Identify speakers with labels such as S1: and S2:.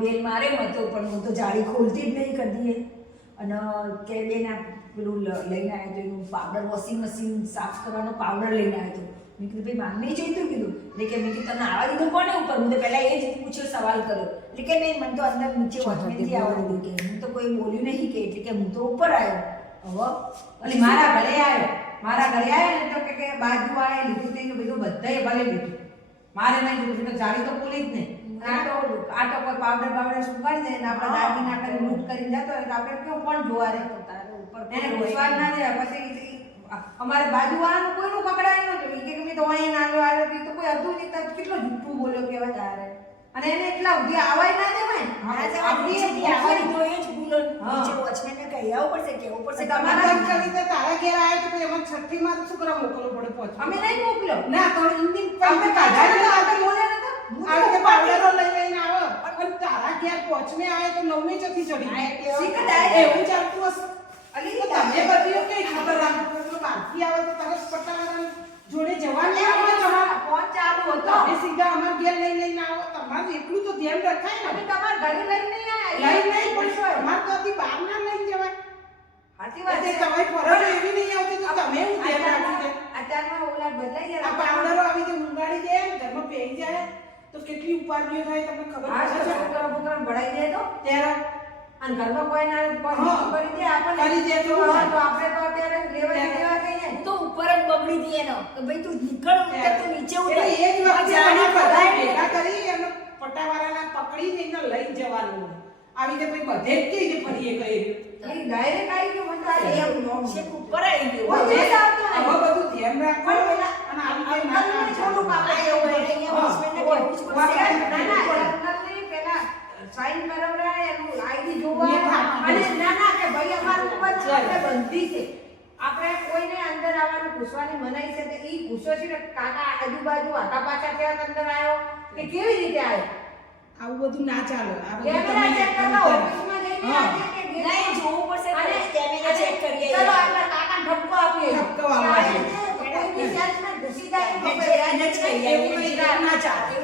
S1: બેન મારે હતો પણ હું તો જાળી ખોલતી જ નહીં કદીએ અને કે બેન આ પેલું લઈને આવ્યો તો એનું પાવડર વોશિંગ મશીન સાફ કરવાનો પાવડર લઈને આવ્યો હતો મેં કીધું ભાઈ મારે નહીં જોઈતું કીધું? એટલે કે મેં કીધું તને આવા દીધું કોને ઉપર? હું તો પહેલાં એ જ પૂછ્યો સવાલ કર્યો. એટલે કે નહીં મને તો અંદર નીચે વોચમેનથી દીધું કે હું તો કોઈ બોલ્યું નહીં કે એટલે કે હું તો ઉપર આવ્યો હવે
S2: અને મારા ઘરે આવ્યો મારા ઘરે આવ્યો ને તો કે બાજુ વાળાએ લીધું તે બધું બધાએ ભલે લીધું. મારે નહીં જોવું તો જાળી તો ખુલી જ નહીં. આટો આટો કોઈ પાવડર પાવડર સુકાઈ દે ને આપણે
S1: હા.
S2: દાગીના કરી લૂટ કરી જતો હોય તો આપણે કેવું કોણ જોવા રહે એને વિશ્વાસ ના દેવાય પછી અમારે બાજુ વાળાનું કોઈનું પકડાય નહોતું. કે મેં તો અહીંયા નાનો આવ્યો કે તો કોઈ હતું નહીં તો કેટલો જૂઠું બોલ્યો કેવા તારે અને એને એટલા ઉધી આવાય ના દેવાય આપણી
S1: આવવા
S2: એક
S1: એ જ ભૂલો. નીચે વોચમેનને કહી આવવું પડશે, કેવું પડશે,
S3: તમારા કરીને તારા ઘેર આવે તો એમાં છઠ્ઠી માં શું કરવા મોકલવો પડે?
S2: અમે નહીં મોકલ્યો.
S3: ના તો હિન્દી
S2: અમે કાઢા તો આગળ હું
S3: આવી રીતે
S2: તો
S3: પાવડરો લઈ લઈને આવો પણ તારા ઘેર પહોંચને આવે તો નવમી ચોથી ચડી
S2: શીખ જાય.
S3: એવું ચાલતું હશે?
S2: અલી
S3: તો તમે બધી કઈ ખબર રાખો. તો બાકી આવે તો તરત પટ્ટાવાળા જોડે જવાનું આવે તમારે
S2: ફોન ચાલુ હતો.
S3: તમે સીધા અમારા ઘેર લઈ લઈને આવો. તમારું એટલું તો ધ્યાન રખાય ને.
S2: તમાર ઘરે લઈ નહીં આયા?
S3: લઈ નહીં પણ તમારે ત્યાંથી બહાર ના લઈને જવાય.
S2: સાચી વાત છે.
S3: તમારી ફરજ એવી નહીં આવતી તો તમે ધ્યાન રાખી દે?
S2: અત્યારમાં ઓલા બદલાઈ
S3: આ
S2: ગયા
S3: પાવડરો આવી રીતે ઉગાડી દે ઘરમાં પહેરી જાય તો કેટલી ઉપાધિઓ થાય તમને ખબર છે
S2: છોકરા બોકરા ભણાઈ દે તો
S3: ત્યારે.
S2: અને ઘરમાં કોઈ ના કરી દે આપણને
S3: કરી દે તો
S2: આપણે તો અત્યારે લેવા લેવા કહીએ.
S1: તો ઉપર જ બગડી દે એનો કે ભાઈ તું નીકળ ઉતર તું નીચે ઉતર.
S3: એટલે એ જ વખતે
S1: જાણી
S3: અમે બધા ભેગા કરી એનો પટાવાળાના પકડી એને લઈ જવાનું આવી રીતે ભાઈ બધે જ કઈ રીતે ફરીએ કઈ
S2: એ ડાયરેક્ટ આવી ગયો મને આ
S1: એ
S2: એવું નોમ. છે
S1: ઉપર આવી ગયો.
S2: હવે
S3: બધું ધ્યાન રાખવાનું અને આવી રીતે ના
S2: અંકલને
S3: કામ
S2: થોડુંક
S3: કરવાનું.
S2: આપણે
S1: આ એવું હોય, અહીંયા husband ને કહેવું જ પડશે.
S2: ના, ના, એ અંકલને પેલા સાઈન કરાવડાય, એનું ID જોવા. અને ના, ના, કે ભાઈ અમારું ઉપર છે, આપણે બંધી છે. આપણે કોઈને અંદર આવવાનું પૂછવાની મનાઈ છે તો ઈ પૂછો છે કે કાકા આજુબાજુ આખા પાછા ત્યાં અંદર આવ્યો? કે કેવી રીતે આવ્યો?
S3: આવું બધું ના ચાલે. આ બધું તમે
S2: ચેક કરો. ઓફિસમાં જઈને આજે કે
S1: નહીં જોવું પડશે
S2: અને
S1: કેમેરા ચેક કરીએ
S2: ચલો આપણે કાકા ઠપકો આપીએ.
S3: ઠપકો આપવા
S2: છે કોઈ બી salesman ઘૂસી જાય
S1: એને જ- કહીએ.
S3: એવું ના ચાલે.